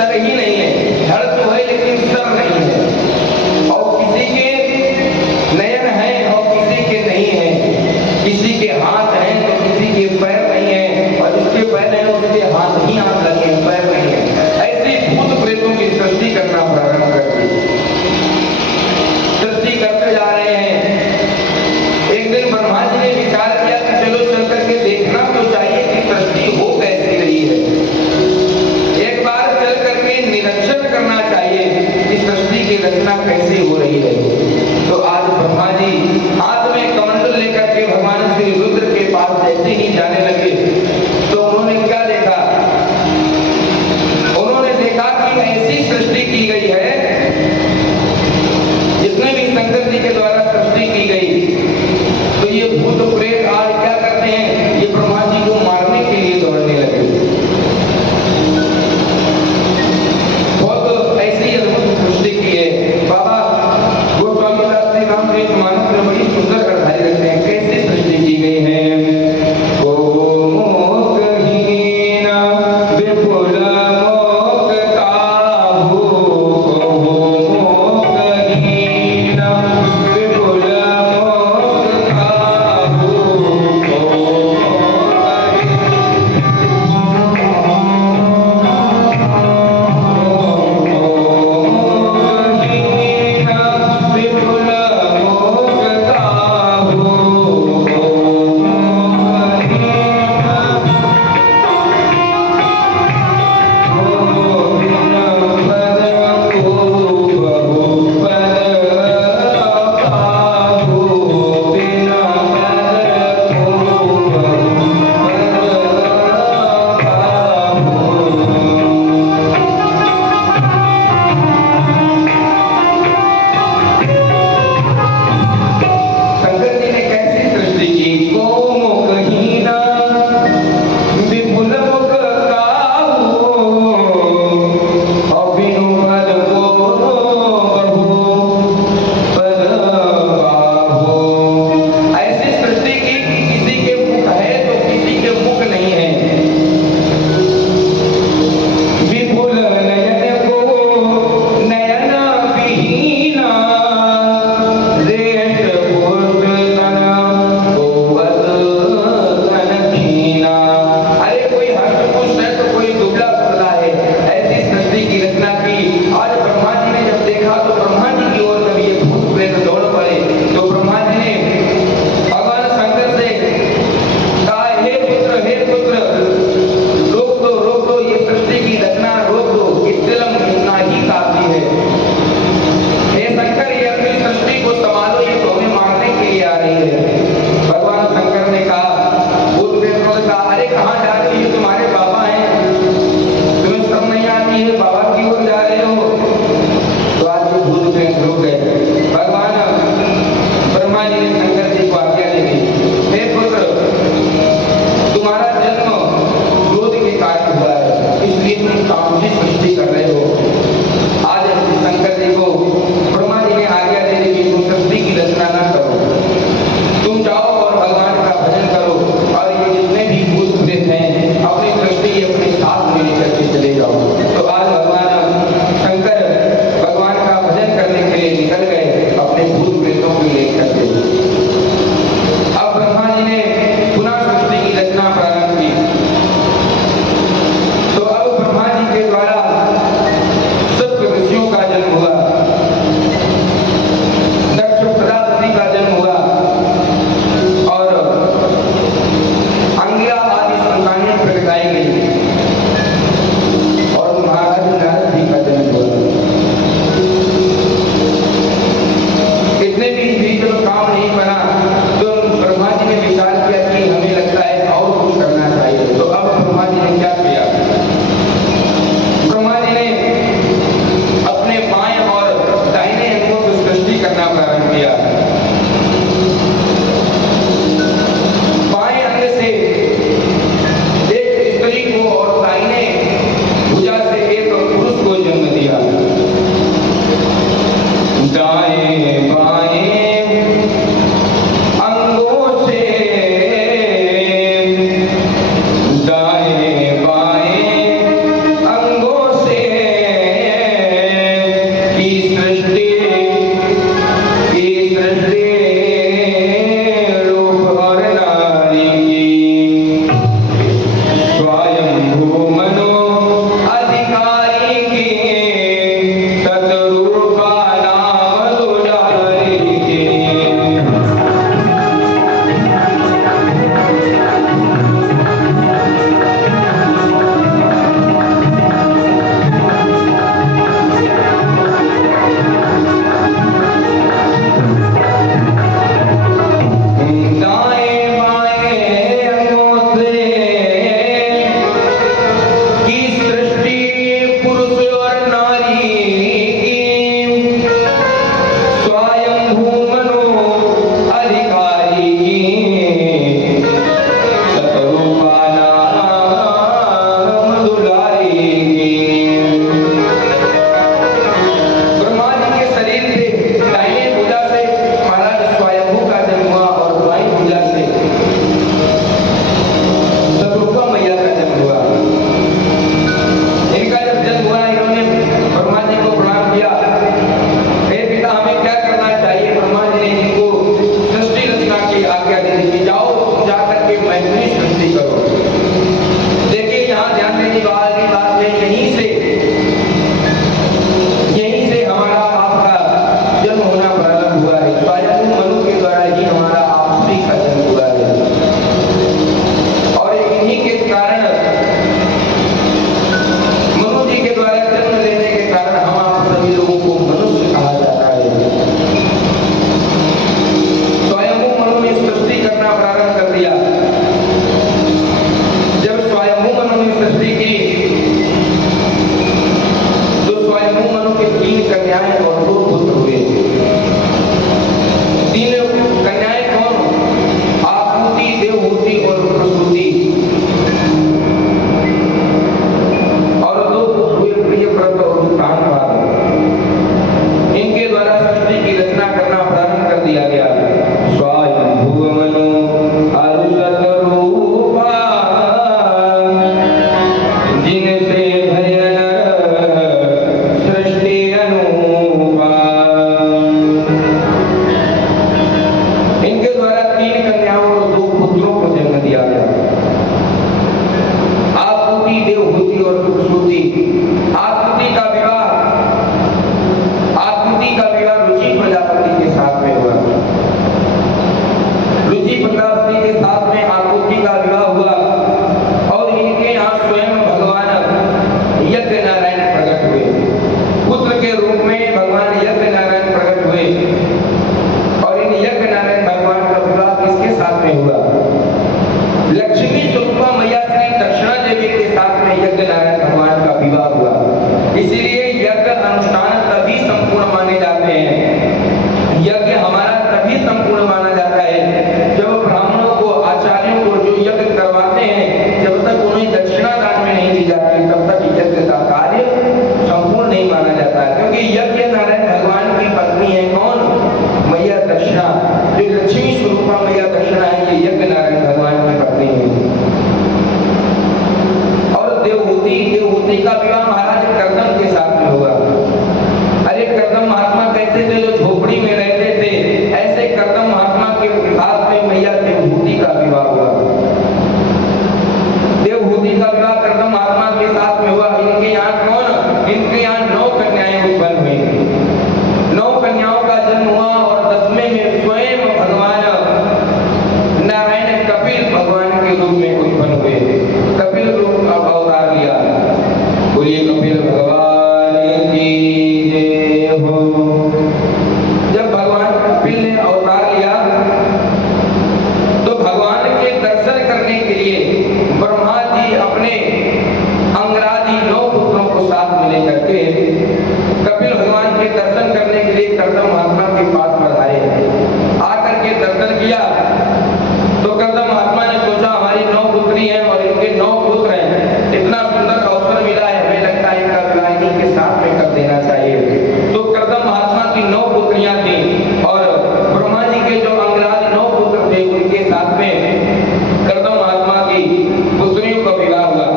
Sir ही नहीं है, धड़ तो है लेकिन सर नहीं है, और किसी के नयन हैं और किसी के नहीं है, किसी के हाथ हैं तो किसी के पैर नहीं है, और जिसके पैर हैं उसके हाथ ही हाथ लगे, पैर नहीं है। ऐसे भूत प्रेतों की सृष्टि करना प्रारंभ कर दी, सृष्टि करते जा रहे हैं। एक दिन ब्रह्मा जी ने विचार किया कि चलो चल करके देखना तो चाहिए कि सृष्टि हो कैसी रही है। एक बार चल करके के 3 कन्याएं और 2 पुत्र हुए। 3 कन्याएं कौन? आकृति, देवहूति और प्रसूति। और 2 पुत्र हुए, प्रियव्रत और प्राणपाद। इनके द्वारा सृष्टि की रचना करना प्रारंभ कर दिया गया। स्वयंभुव मनु अरुषत रूपा, जिनसे भय नर सृष्टि अनूपा। इनके द्वारा 3 कन्याओं और 2 पुत्रों को जन्म दिया गया। आकृति, देवहूति और प्रसूति। आकृति का विवाह रुचि प्रजापति के साथ में हुआ। रुचि प्रजापति के साथ में आकृति का विवाह हुआ और इनके यहाँ स्वयं भगवान यज्ञ नारायण प्रकट हुए। पुत्र के रूप में भगवान यज्ञ नारायण प्रकट हुए। और इन यज्ञ नारायण भगवान का विवाह किसके साथ में हुआ? लक्ष्मी स्वरूपा मैया श्री दक्षिणा देवी के साथ में यज्ञ नारायण भगवान का विवाह हुआ। इसीलिए यज्ञ अनुष्ठान तभी संपूर्ण माने जाते हैं। यज्ञ हमारा तभी संपूर्ण माना जाता है जब ब्राह्मणों को, आचार्यों को जो यज्ञ करवाते हैं, जब तक उन्हें दक्षिणा दान में नहीं दी जाती तब तक यज्ञ का कार्य संपूर्ण नहीं माना जाता है। क्योंकि यज्ञ नारायण भगवान की पत्नी है कौन? मैया दक्षिणा। जो लक्ष्मी स्वरूपा मैया दक्षिणा है, ये यज्ञ नारायण भगवान की पत्नी है। और देवहूति का विवाह महाराज कर्दम के साथ में हुआ। अरे कर्दम महात्मा कैसे थे? जो झोपड़ी में रहते थे, ऐसे कर्दम महात्मा के साथ में मैया देवहूति का विवाह हुआ। देवहूति का विवाह कर्दम महात्मा के साथ में हुआ। इनके यहाँ कौन? इनके यहाँ 9 कन्याएं उत्पन्न हुई। 9 कन्याओं का जन्म हुआ और 10वें में स्वयं भगवान नारायण कपिल भगवान के रूप में उत्पन्न हुए। कपिल रूप का अवतार लिया। बोलिए कपिल भगवान की जय हो। जब भगवान कपिल ने अवतार लिया तो भगवान के दर्शन करने के लिए ब्रह्मा जी अपने अंगरादि 9 पुत्रों को साथ में लेकर के कपिल भगवान के दर्शन करने के लिए कर्दम महात्मा के पास पधारे। आकर के दर्शन किया तो कर्दम महात्मा ने सोचा हमारी 9 पुत्री हैं और इनके 9 पुत्र हैं, इतना सुंदर अवसर मिला है, हमें लगता है इनका विवाह इन्हीं के साथ में कर देना चाहिए। तो कर्दम महात्मा की 9 पुत्रियां थी और ब्रह्मा जी के जो अंगराज 9 पुत्र थे, उनके साथ में कर्दम महात्मा की पुत्रियों का विवाह हुआ।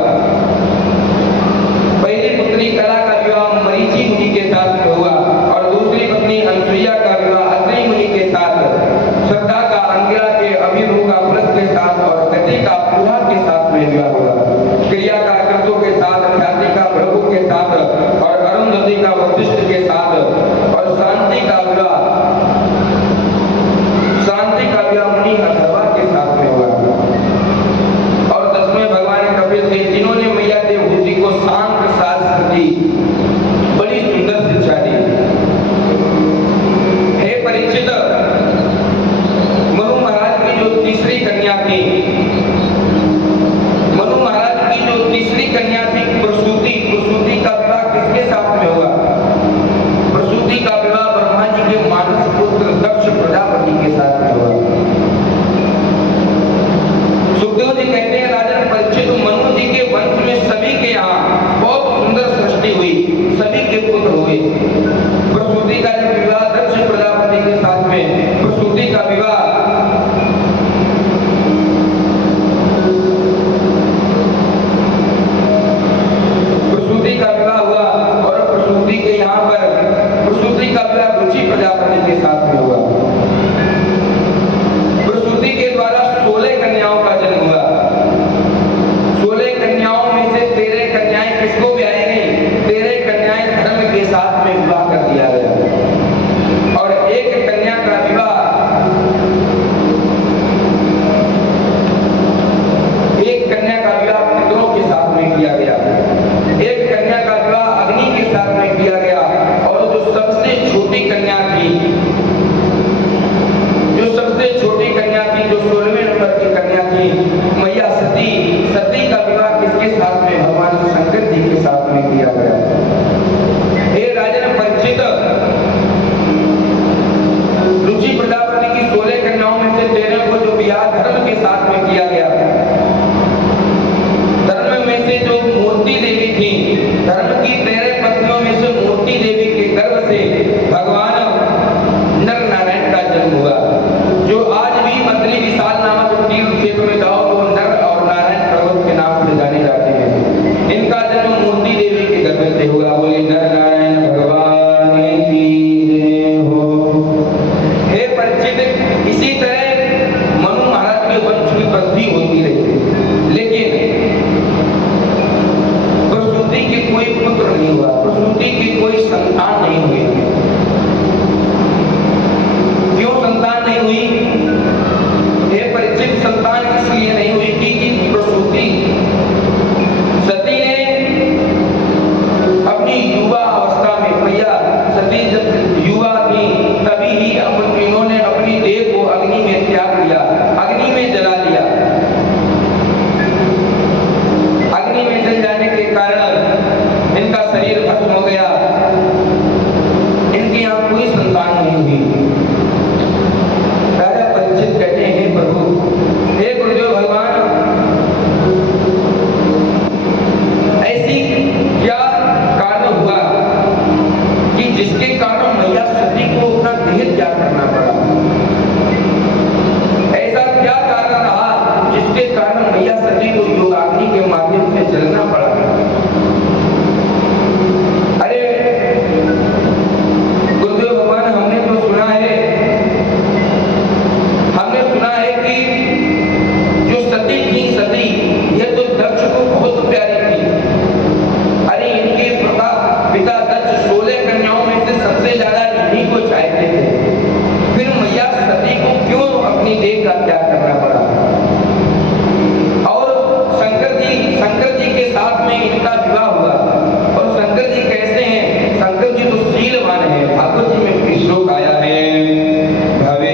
पहली पुत्री कला का विवाह मरीचि मुनि के साथ में हुआ और दूसरी पत्नी अनुसुईया का विवाह अत्रि मुनि के साथ, श्रद्धा का अंगिरा के अभिरूह का पुलस के साथ और गति का पूहा के साथ में विवाह हुआ। क्रिया का कृतों के साथ, ख्याति का भृगु के साथ और अरुंधति का वशिष्ठ के साथ और शांति का विवाह मुनि अथर्वा के साथ में हुआ। और 10वें भगवान कपिल थे, जिन्होंने मैया देवहूति को शांत शास्त्र की बड़ी सुंदर शिक्षा दी। हे परीक्षित, मनु महाराज की जो तीसरी कन्या थी, प्रसूति का विवाह किसके साथ में हुआ? प्रसूति का विवाह ब्रह्मा जी के मानस पुत्र दक्ष प्रजापति के साथ में हुआ। सुखदेव जी कहते हैं राजन परीक्षित, मनु जी के वंश में सभी के यहाँ बहुत सुंदर सृष्टि हुई, सभी के पुत्र हुए। प्रसूति का जब विवाह दक्ष प्रजापति के साथ में, प्रसूति का विवाह हुआ और प्रसूति के यहाँ पर प्रसूति का विवाह रुचि प्रजापति के साथ में हुआ। प्रसूति के द्वारा 16 कन्याओं का जन्म हुआ। 16 कन्याओं में से 13 कन्याएं किसको ब्याही गई? 13 कन्याएं धर्म के साथ में विवाह कर दिया गया और एक कन्या का विवाह पितरों के साथ में किया गया। एक कन्या का विवाह अग्नि के साथ में किया गया और जो सबसे छोटी कन्या थी मूर्ति देवी के गर्भ से भगवान नर नारायण का जन्म हुआ, जो आज भी बद्री विशाल नामक तीर्थ क्षेत्र में जाओ तो नर और नारायण पर्वत के नाम से जाने जाते हैं। इनका जन्म मूर्ति देवी के गर्भ से हुआ। बोले नर नारायण भगवान की जय हो। हे परिचित, इसी तरह मनु महाराज के वंश की वृद्धि होती रही, लेकिन प्रसूति के कोई पुत्र नहीं हुआ, प्रसूति की कोई संतान नहीं हुई। क्यों संतान नहीं हुई? हे परिचित, संतान इसलिए नहीं हुई कि प्रसूति सती ने अपनी युवा अवस्था में, मैया सती जब युवा थी तभी ही इन्होंने अपनी देह को अग्नि में त्याग दिया, अग्नि में जला दिया। अग्नि में जल जाने के कारण इनका शरीर भस्म हो गया, इनकी यहाँ कोई संतान नहीं हुई। राजा परीक्षित कहते हैं प्रभु, हे गुरुदेव भगवान, ऐसी क्या कारण हुआ कि जिसके कारण मैया सती को अपना देह त्याग करना पड़ा? ऐसा क्या कारण रहा जिसके कारण मैया सती को योगाग्नि के माध्यम से जलना पड़ा? अरे गुरुदेव भगवान, हमने सुना है कि जो सती थी, सती यह तो दक्ष को बहुत प्यारी थी। अरे इनके पिता दक्ष 16 कन्याओं में से सबसे ज्यादा इन्हीं को चाहते थे, फिर मैया सती को क्यों अपनी देह का त्याग करना पड़ा? और शंकर जी के साथ में इनका विवाह हुआ। और शंकर जी कैसे हैं? शंकर जी तो शीलवान है। भागवत जी में श्लोक आया है, भवे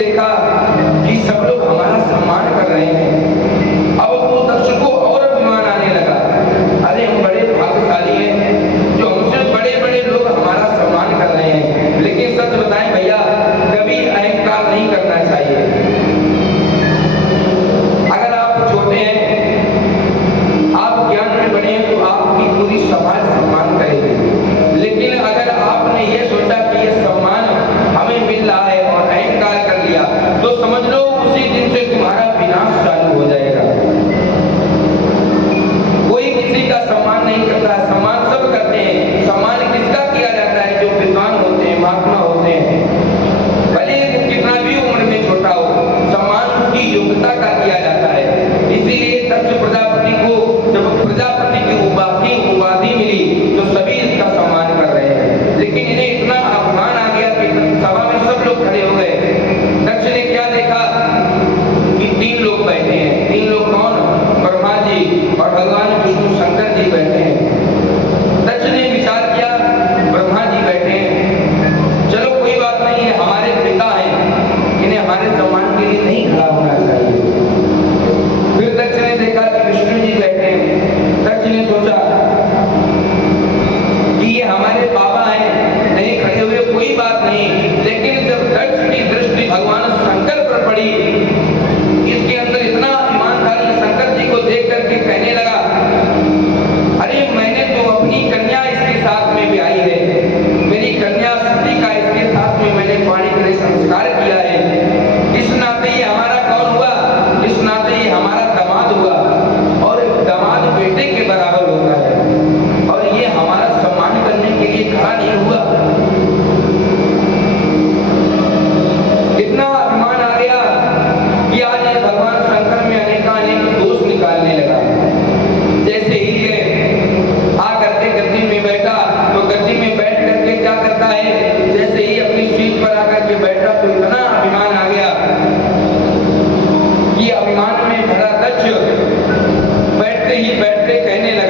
देखा कि सब लोग हमारा सम्मान कर रहे हैं, अब वो दक्ष ने देखा कि विष्णु जी बैठे हैं। दक्ष ने सोचा कि ये हमारे बाबा हैं, नहीं खड़े हुए कोई बात नहीं। लेकिन जब दक्ष की दृष्टि भगवान शंकर पर पड़ी, इसके अंदर इतना अभिमान था कि शंकर जी को देख करके कहने लगा, अरे मैंने तो अपनी कन्या इसके साथ में ब्याही है, मेरी कन्या सती का इसके साथ में मैंने पाणिग्रह संस्कार किया है। इस नाते ये हमारा कौन हुआ? इस नाते ये हमारा दामाद हुआ, और दामाद बेटे के बराबर होता है, और ये हमारा सम्मान करने के लिए खड़ा नहीं हुआ। इतना अभिमान आ गया कि आज ये भगवान शंकर में अनेक दोष निकालने लगा। जैसे ही ये आकर के गद्दी में बैठा, तो गद्दी में बैठ करके क्या करता है, जैसे ही अपनी सीट पर आकर के बैठा तो इतना अभिमान आ गया कि अभिमान में भरा दक्ष बैठते ही बैठते कहने लगा,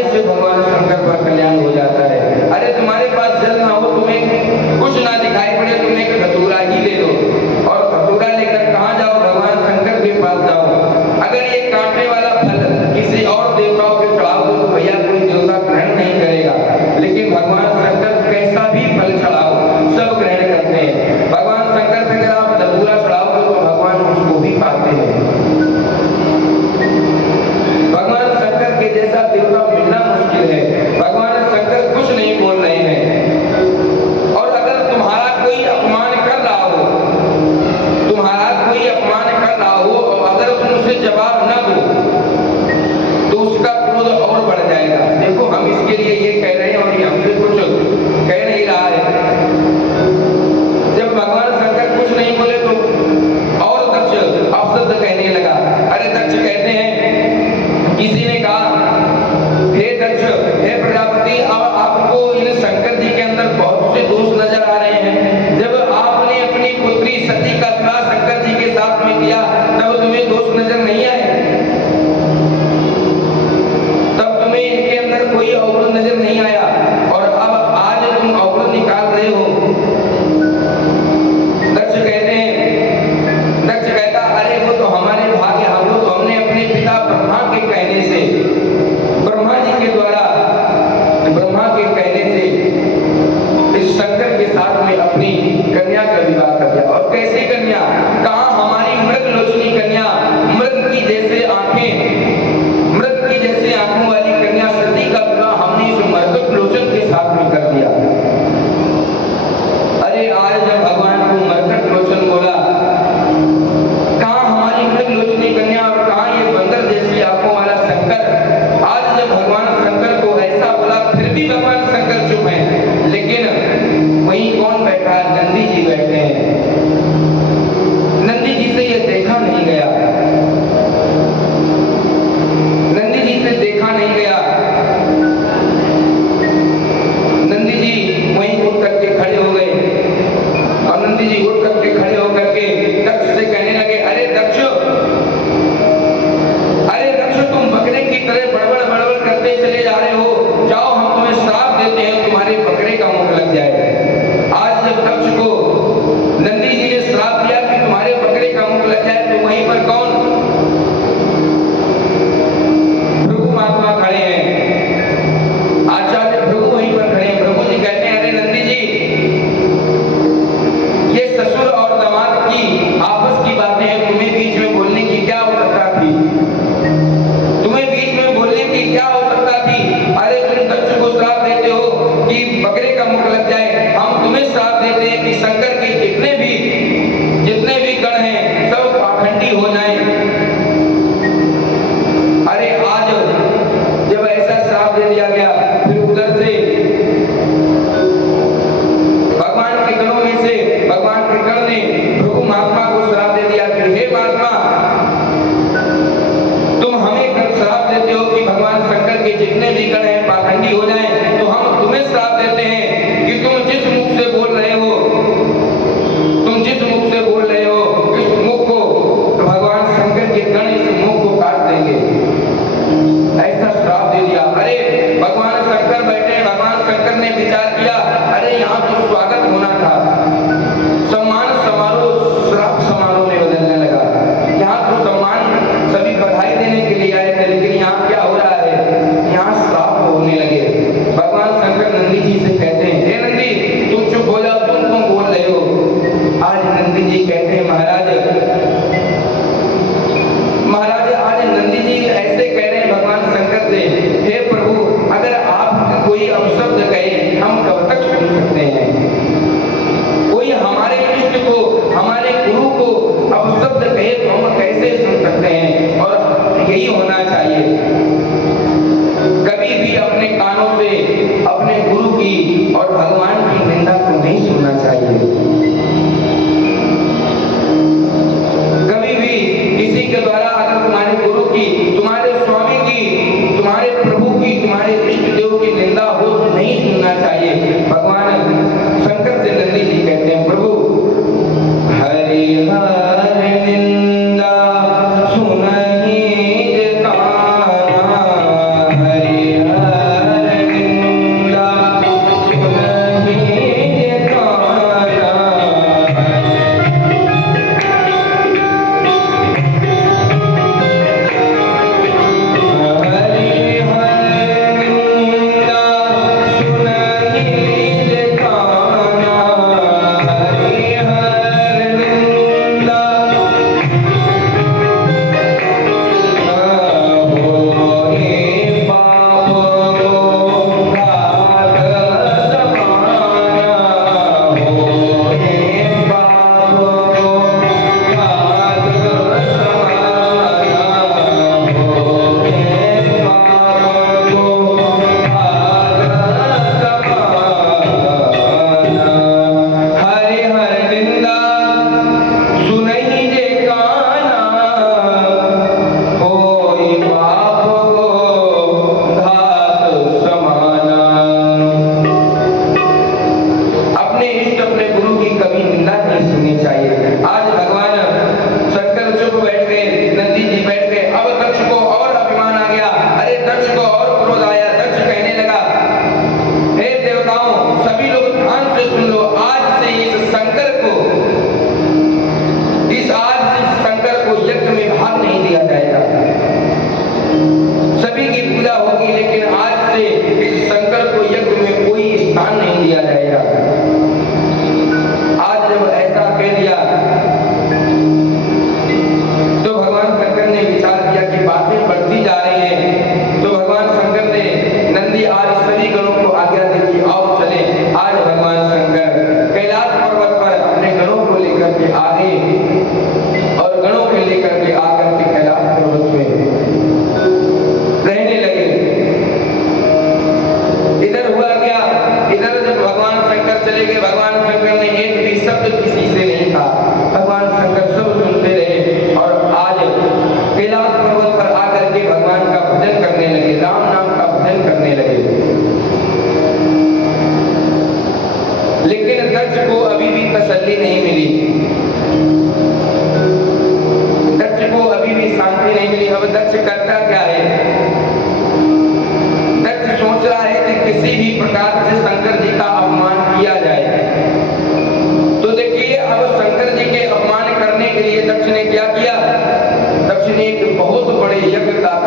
चढ़ाने से भगवान शंकर पर कल्याण हो जाता है। अरे तुम्हारे पास जल ना हो, तुम्हें कुछ ना दिखाई पड़े, तुम एक धतूरा ही ले लो और धतूरा लेकर कहाँ जाओ? भगवान शंकर के पास जाओ। अगर ये कांटे वाला फल किसी और देवताओं के चढ़ाओ तो भैया कोई देवता ग्रहण नहीं करेगा, लेकिन भगवान शंकर कैसा भी फल चढ़ाओ सब ग्रहण करते हैं। भगवान शंकर से अगर आप धतूरा चढ़ाओगे तो भगवान उसको भी पाते हैं। भगवान शंकर के जैसा देवता मिलना मुश्किल है। भगवान शंकर कुछ नहीं बोल रहे हैं। और अगर तुम्हारा कोई अपमान कर रहा हो, और अगर तुम उसे जवाब न दो तो उसका क्रोध और बढ़ जाएगा। देखो हम इसके लिए ये कह रहे हैं और ये हमसे कुछ कह नहीं रहा है। जब भगवान शंकर कुछ नहीं बोले तो और दक्ष अपशब्द कहने लगा। अरे दक्ष कहते हैं, किसी ने कहा, हे दक्ष, हे प्रजापति, अब आपको इन शंकर जी के अंदर बहुत से दोष नजर आ रहे हैं। जब आपने अपनी पुत्री सती का विवाह शंकर जी के साथ में किया तब तुम्हें दोष नजर नहीं आए? तब तुम्हें इनके अंदर कोई अवगुण नजर नहीं आया और अब आज तुम अवगुण निकाल रहे हो? दक्ष कहता, अरे वो तो हमारे भाग्य, वो तो हमने अपने पिता ब्रह्मा के कहने से, ब्रह्मा जी के द्वारा, ब्रह्मा के कहने से इस शंकर के साथ में अपनी कन्या का विवाह कर दिया। और कैसी कन्या? कहा हमारी मृग लोचनी कन्या, मृग की जैसे आंखें, मृग की जैसे आंखों वाली कन्या सती का विवाह हमने इस मरकट लोचन के साथ में कर दिया। अरे आज जब भगवान को मरकट लोचन बोला, कहा हमारी मृग लोचनी कन्या और कहा ये बंदर जैसी आंखों वाला शंकर। आज जब भगवान शंकर को ऐसा बोला फिर भी भगवान शंकर चुप हैं। लेकिन वहीं कौन बैठा है? नंदी जी बैठे हैं। नंदी जी से ये देखा नहीं गया, नंदी जी से देखा नहीं गया। नंदी जी वहीं उठ करके खड़े हो गए और नंदी जी उठ करके खड़े होकर के दक्ष से कहने लगे, अरे दक्ष, तुम बकरे की तरह बड़बड़ बड़बड़ करते चले जा रहे हो। जाओ हम तुम्हें श्राप देते हैं, तुम्हारे बकरे का मुख लग जाए। आज जब दक्ष को नंदी जी ने श्राप दिया कि तुम्हारे बकरे का मुख लग जाए तो वहीं पर कौन? भृगु महात्मा खड़े हैं, आचार्य भृगु वहीं पर खड़े हैं। भृगु जी कहते हैं, अरे नंदी जी, ये ससुर और दामाद की आपस की बातें हैं, तुम्हें बीच में बोलने की क्या आवश्यकता थी? तुम्हें बीच में बोलने की क्या आवश्यकता थी? अरे तुम दक्ष को श्राप देते हो कि बकरे का मुख लग जाए, हम तुम्हें श्राप देते हैं कि शंकर के जितने भी गण हैं सब पाखंडी हो जाएं। अरे आज जब ऐसा श्राप दे दिया गया, फिर उधर से भगवान के गणों में से भगवान के गण ने भृगु महात्मा को श्राप दे दिया कि हे महात्मा, तुम हमें श्राप देते हो कि भगवान शंकर के जितने भी गण हैं पाखंडी हो जाएं, तो हम तुम्हें श्राप देते हैं कि तुम जिस मुख से बोल रहे हो, इस मुख को तो भगवान शंकर के गण इस मुख को काट देंगे। ऐसा श्राप दे दिया। अरे भगवान शंकर बैठे, भगवान शंकर ने विचार किया, अरे यहाँ तो स्वागत होना था, सम्मान समारोह श्राप समारोह में बदलने लगा। यहाँ तो सम्मान सभी बधाई देने के लिए आए थे, लेकिन यहाँ क्या हो रहा है? यहाँ श्राप होने लगे। भगवान शंकर नंदी जी से कहते हैं, हे नंदी, तुम चुप हो जाओ, तुम क्यों बोल रहे हो? आज नंदी जी कहते हैं, महाराज आज नंदी जी ऐसे कह रहे हैं भगवान शंकर से, हे प्रभु, अगर आप कोई अपशब्द कहे हम कब तक सुन सकते हैं? कोई हमारे इष्ट को, हमारे गुरु को अपशब्द कहे तो हम कैसे सुन सकते हैं? और यही होना चाहिए, कभी भी अपने कानों से अपने गुरु की और भगवान की निंदा को नहीं सुनना चाहिए। कभी भी किसी के द्वारा अगर तुम्हारे गुरु की, तुम्हारे स्वामी की, तुम्हारे प्रभु की, तुम्हारे इष्ट देव की निंदा हो तो नहीं सुनना चाहिए। भगवान शंकर से नंदी जी कहते हैं, प्रभु हरि हर निंदा सुनहि काहे करता क्या है? दक्ष सोच रहा है कि किसी भी प्रकार से शंकर जी का अपमान किया जाए। तो देखिए, अब शंकर जी के अपमान करने के लिए दक्ष ने क्या किया? दक्ष ने एक बहुत बड़े यज्ञ का